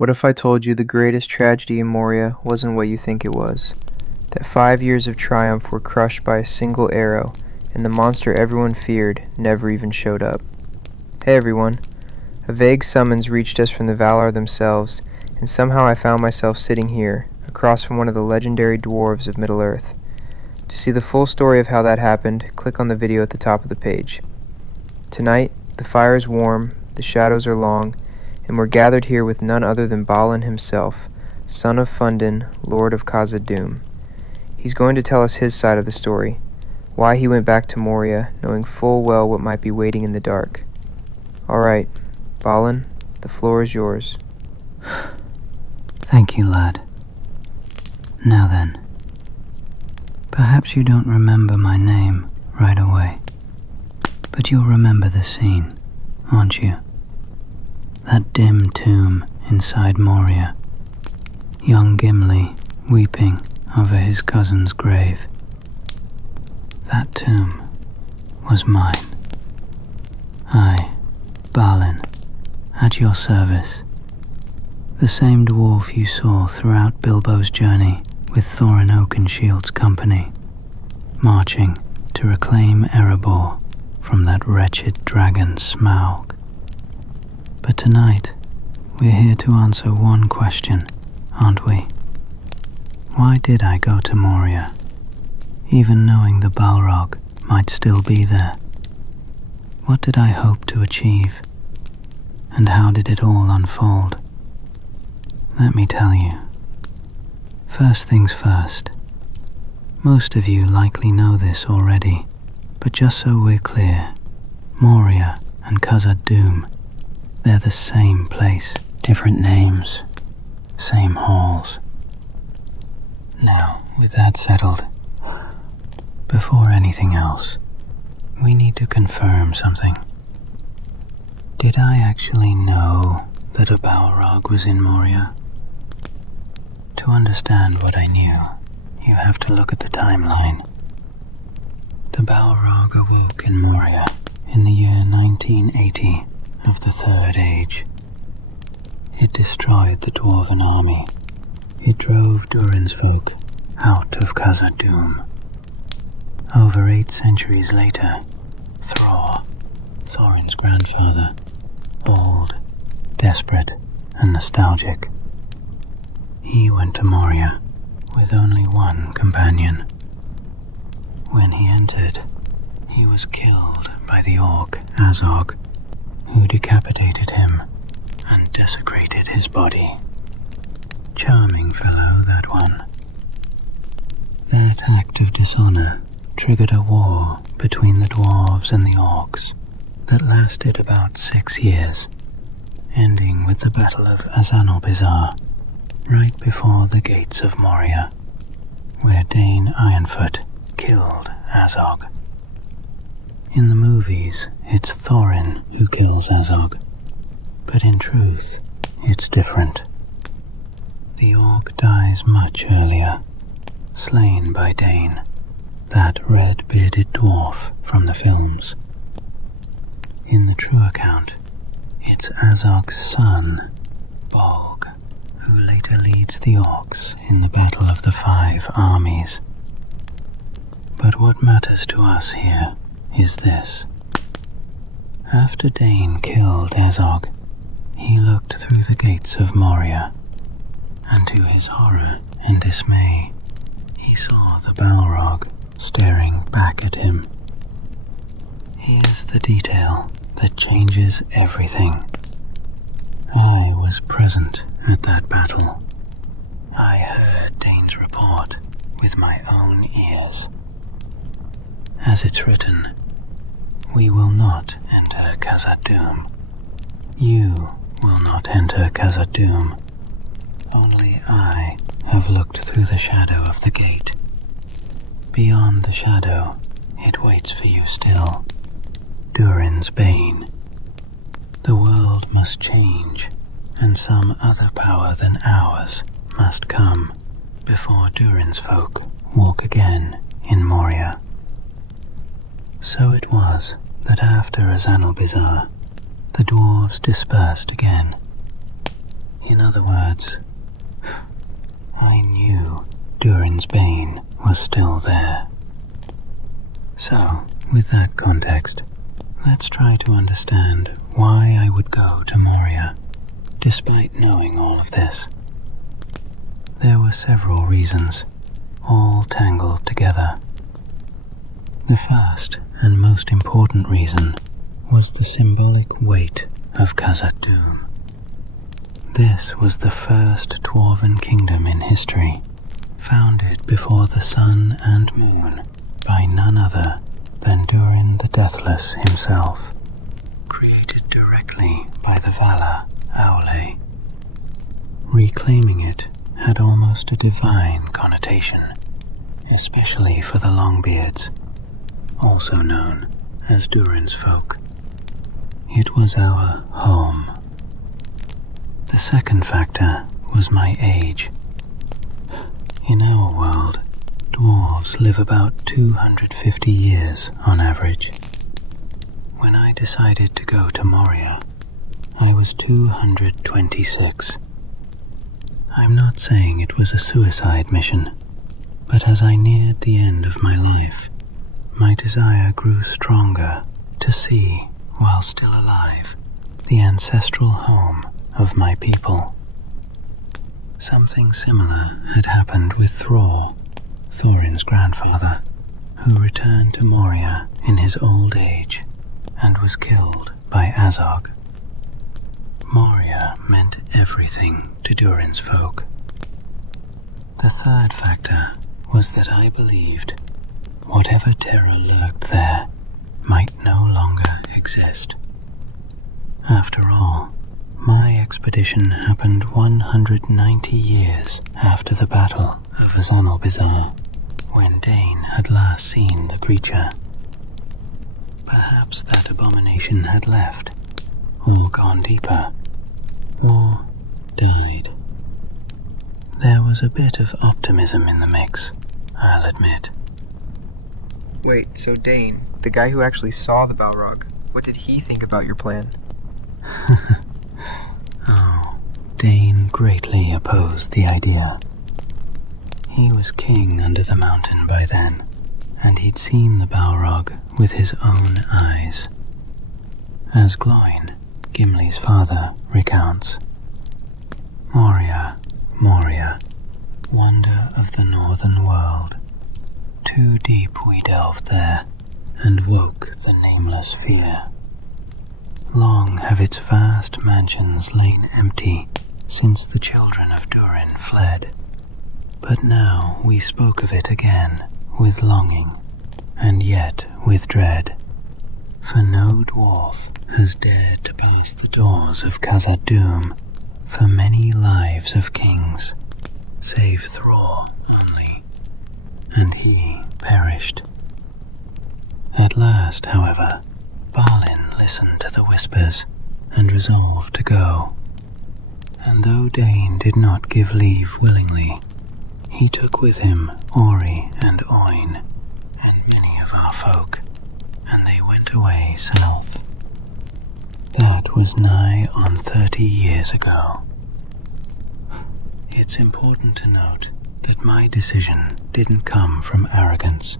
What if I told you the greatest tragedy in Moria wasn't what you think it was? That 5 years of triumph were crushed by a single arrow, and the monster everyone feared never even showed up. Hey everyone. A vague summons reached us from the Valar themselves, and somehow I found myself sitting here, across from one of the legendary dwarves of Middle-earth. To see the full story of how that happened, click on the video at the top of the page. Tonight, the fire is warm, the shadows are long, and we're gathered here with none other than Balin himself, son of Fundin, Lord of Khazad-dûm. He's going to tell us his side of the story, why he went back to Moria, knowing full well what might be waiting in the dark. Alright, Balin, the floor is yours. Thank you, lad. Now then, perhaps you don't remember my name right away, but you'll remember the scene, won't you? That dim tomb inside Moria, young Gimli weeping over his cousin's grave. That tomb was mine. I, Balin, at your service. The same dwarf you saw throughout Bilbo's journey with Thorin Oakenshield's company, marching to reclaim Erebor from that wretched dragon Smaug. But tonight, we're here to answer one question, aren't we? Why did I go to Moria, even knowing the Balrog might still be there? What did I hope to achieve? And how did it all unfold? Let me tell you. First things first. Most of you likely know this already, but just so we're clear, Moria and Khazad-dûm, they're the same place. Different names, same halls. Now, with that settled, before anything else, we need to confirm something. Did I actually know that a Balrog was in Moria? To understand what I knew, you have to look at the timeline. The Balrog awoke in Moria in the year 1980 of the Third Age. It destroyed the dwarven army. It drove Durin's folk out of Khazad-dûm. Over 8 centuries later, Thror, Thorin's grandfather, old, desperate, and nostalgic, he went to Moria with only one companion. When he entered, he was killed by the orc Azog, who decapitated him and desecrated his body. Charming fellow, that one. That act of dishonor triggered a war between the dwarves and the orcs that lasted about 6 years, ending with the Battle of Azanalbizar, right before the gates of Moria, where Dane Ironfoot killed Azog. In the movies, it's Thorin who kills Azog, but in truth, it's different. The orc dies much earlier, slain by Dane, that red-bearded dwarf from the films. In the true account, it's Azog's son, Bolg, who later leads the orcs in the Battle of the 5 Armies. But what matters to us here is this. After Dane killed Azog, he looked through the gates of Moria, and to his horror and dismay, he saw the Balrog staring back at him. Here's the detail that changes everything. I was present at that battle. I heard Dane's report with my own ears. As it's written, we will not enter Khazad-dûm. You will not enter Khazad-dûm. Only I have looked through the shadow of the gate. Beyond the shadow, it waits for you still. Durin's bane. The world must change, and some other power than ours must come before Durin's folk walk again in Moria. So it was that after Azanalbizar, the dwarves dispersed again. In other words, I knew Durin's Bane was still there. So, with that context, let's try to understand why I would go to Moria, despite knowing all of this. There were several reasons, all tangled together. The first and most important reason was the symbolic weight of Khazad-dûm. This was the first dwarven kingdom in history, founded before the sun and moon by none other than Durin the Deathless himself, created directly by the Valar Aule. Reclaiming it had almost a divine connotation, especially for the Longbeards, also known as Durin's folk. It was our home. The second factor was my age. In our world, dwarves live about 250 years on average. When I decided to go to Moria, I was 226. I'm not saying it was a suicide mission, but as I neared the end of my life, my desire grew stronger to see, while still alive, the ancestral home of my people. Something similar had happened with Thror, Thorin's grandfather, who returned to Moria in his old age and was killed by Azog. Moria meant everything to Durin's folk. The third factor was that I believed whatever terror lurked there might no longer exist. After all, my expedition happened 190 years after the Battle of Azanalbizar, when Dane had last seen the creature. Perhaps that abomination had left, or gone deeper, or died. There was a bit of optimism in the mix, I'll admit. Wait, so Dane, the guy who actually saw the Balrog, what did he think about your plan? Oh, Dane greatly opposed the idea. He was king under the mountain by then, and he'd seen the Balrog with his own eyes. As Gloin, Gimli's father, recounts, Moria, Moria, wonder of the northern world. Too deep we delved there, and woke the nameless fear. Long have its vast mansions lain empty since the children of Durin fled. But now we spoke of it again with longing, and yet with dread. For no dwarf has dared to pass the doors of Khazad-dûm for many lives of kings, save Thror only, and he perished. At last, however, Balin listened to the whispers and resolved to go. And though Dane did not give leave willingly, he took with him Ori and Oin, and many of our folk, and they went away south. That was nigh on 30 years ago. It's important to note that my decision didn't come from arrogance.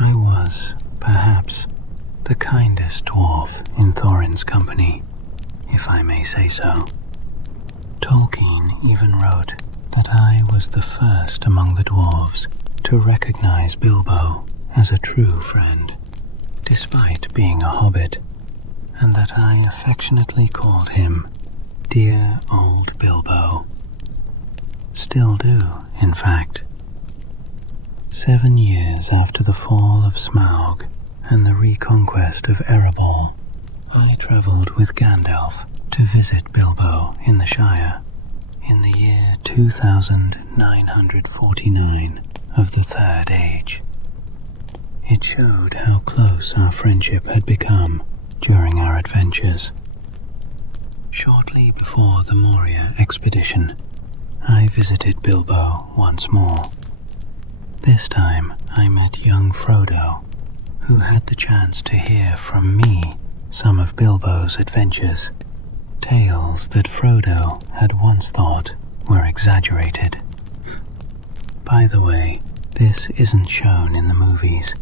I was, perhaps, the kindest dwarf in Thorin's company, if I may say so. Tolkien even wrote that I was the first among the dwarves to recognize Bilbo as a true friend, despite being a hobbit, and that I affectionately called him Dear Old Bilbo. Still do, in fact. 7 years after the fall of Smaug and the reconquest of Erebor, I travelled with Gandalf to visit Bilbo in the Shire in the year 2949 of the Third Age. It showed how close our friendship had become during our adventures. Shortly before the Moria expedition, I visited Bilbo once more. This time I met young Frodo, who had the chance to hear from me some of Bilbo's adventures. tales that Frodo had once thought were exaggerated. By the way, this isn't shown in the movies,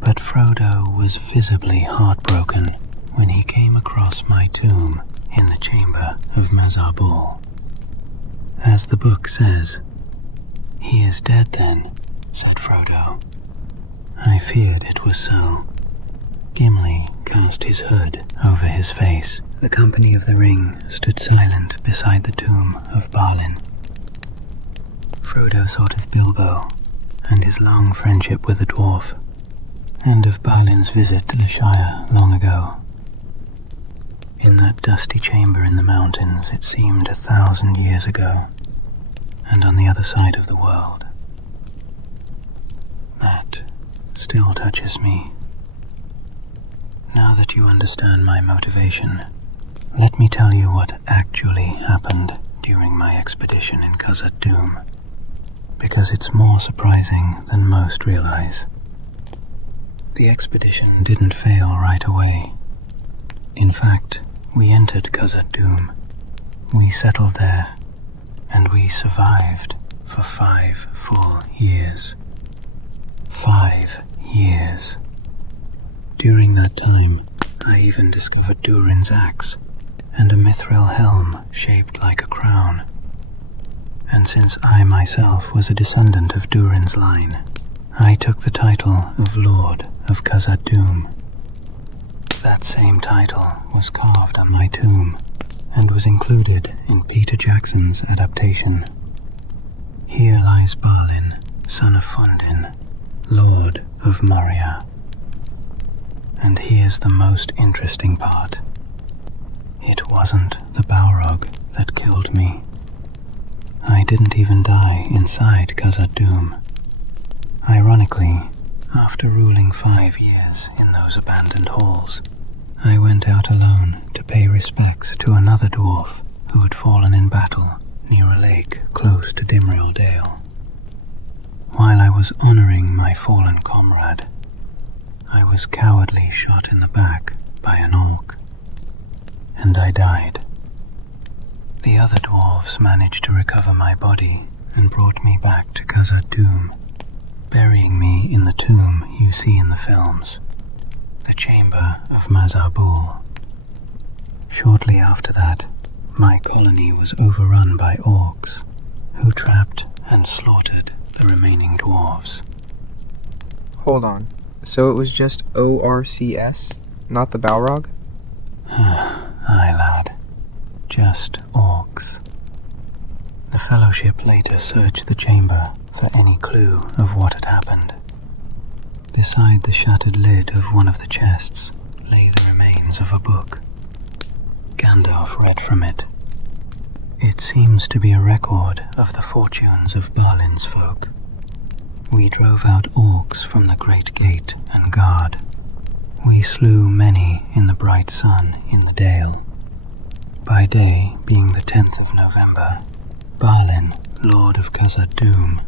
but Frodo was visibly heartbroken when he came across my tomb in the chamber of Mazarbul. As the book says, "He is dead then," said Frodo. I feared it was so. Gimli cast his hood over his face. The company of the ring stood silent beside the tomb of Balin. Frodo thought of Bilbo and his long friendship with the dwarf, and of Balin's visit to the Shire long ago. In that dusty chamber in the mountains, it seemed 1,000 years ago, and on the other side of the world. That still touches me. Now that you understand my motivation, let me tell you what actually happened during my expedition in Khazad-dûm, because it's more surprising than most realize. The expedition didn't fail right away. In fact, we entered Khazad-dûm, we settled there, and we survived for 5 full years. 5 years. During that time, I even discovered Durin's axe and a mithril helm shaped like a crown. And since I myself was a descendant of Durin's line, I took the title of Lord of Khazad-dûm. That same title was carved on my tomb and was included in Peter Jackson's adaptation. Here lies Balin, son of Fundin, Lord of Moria. And here's the most interesting part. It wasn't the Balrog that killed me. I didn't even die inside Khazad-dûm. Ironically, after ruling 5 years in those abandoned halls, I went out alone to pay respects to another dwarf who had fallen in battle near a lake close to Dimrill Dale. While I was honoring my fallen comrade, I was cowardly shot in the back by an orc, and I died. The other dwarves managed to recover my body and brought me back to Khazad-dûm, burying me in the tomb you see in the films, the chamber of Mazarbul. Shortly after that, my colony was overrun by orcs, who trapped and slaughtered the remaining dwarves. Hold on. So it was just ORCS, not the Balrog? Aye, lad. Just orcs. The Fellowship later searched the chamber for any clue of what had happened. Beside the shattered lid of one of the chests lay the remains of a book. Gandalf read from it. It seems to be a record of the fortunes of Balin's folk. We drove out orcs from the Great Gate and Guard. We slew many in the bright sun in the dale. By day, being the 10th of November, Balin, Lord of Khazad-dûm,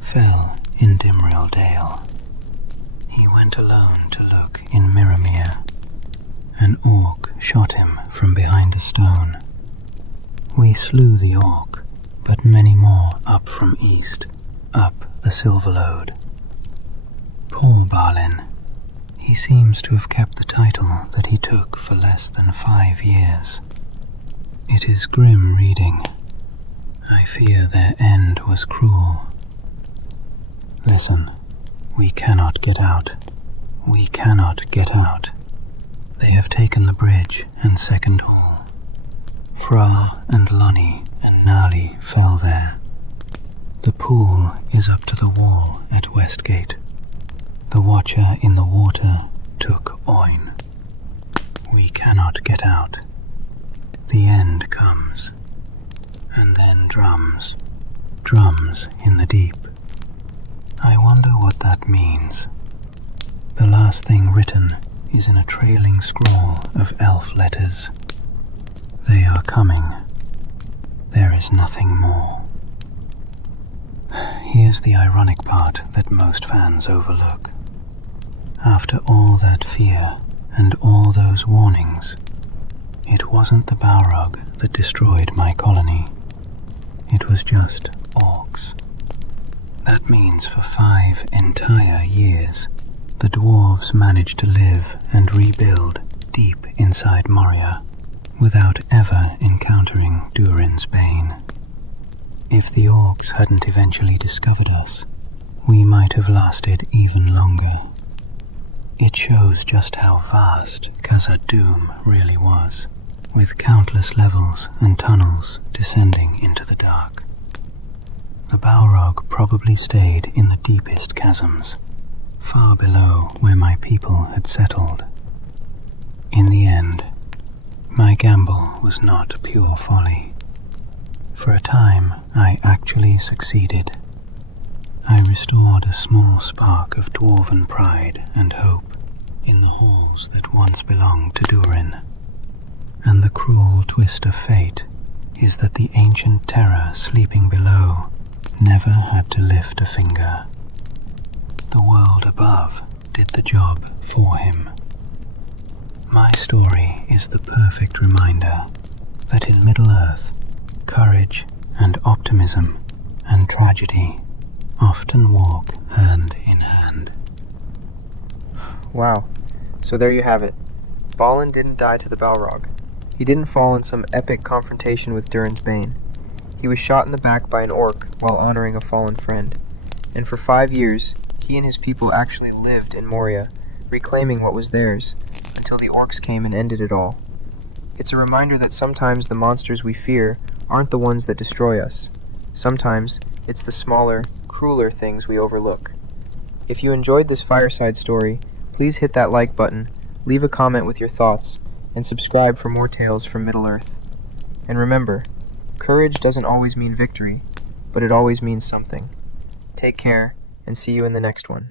fell in Dimrill Dale. He went alone to look in Mirrormere. An orc shot him from behind a stone. We slew the orc, but many more up from east, up the Silverlode. Poor Balin. He seems to have kept the title that he took for less than 5 years. It is grim reading. I fear their end was cruel. Listen, we cannot get out. We cannot get out. They have taken the bridge and second hall. Fra and Lonnie and Nali fell there. The pool is up to the wall at Westgate. The Watcher in the water took Oin. We cannot get out. The end comes. And then drums. Drums in the deep. I wonder what that means. The last thing written is in a trailing scroll of elf letters. They are coming. There is nothing more. Here's the ironic part that most fans overlook. After all that fear and all those warnings, It wasn't the Balrog that destroyed my colony. It was just orcs. That means for 5 entire years, the dwarves managed to live and rebuild deep inside Moria without ever encountering Durin's bane. If the orcs hadn't eventually discovered us, we might have lasted even longer. It shows just how vast Khazad-dûm really was, with countless levels and tunnels descending into the dark. The Balrog probably stayed in the deepest chasms, far below where my people had settled. In the end, my gamble was not pure folly. For a time, I actually succeeded. I restored a small spark of dwarven pride and hope in the halls that once belonged to Durin. And the cruel twist of fate is that the ancient terror sleeping below never had to lift a finger. The world above did the job for him. My story is the perfect reminder that in Middle-earth, courage and optimism and tragedy often walk hand in hand. Wow. So there you have it. Balin didn't die to the Balrog. He didn't fall in some epic confrontation with Durin's bane. He was shot in the back by an orc while honoring a fallen friend. And for 5 years, he and his people actually lived in Moria, reclaiming what was theirs, until the orcs came and ended it all. It's a reminder that sometimes the monsters we fear aren't the ones that destroy us. Sometimes it's the smaller, crueler things we overlook. If you enjoyed this fireside story, please hit that like button, leave a comment with your thoughts, and subscribe for more tales from Middle-earth. And remember, courage doesn't always mean victory, but it always means something. Take care, and see you in the next one.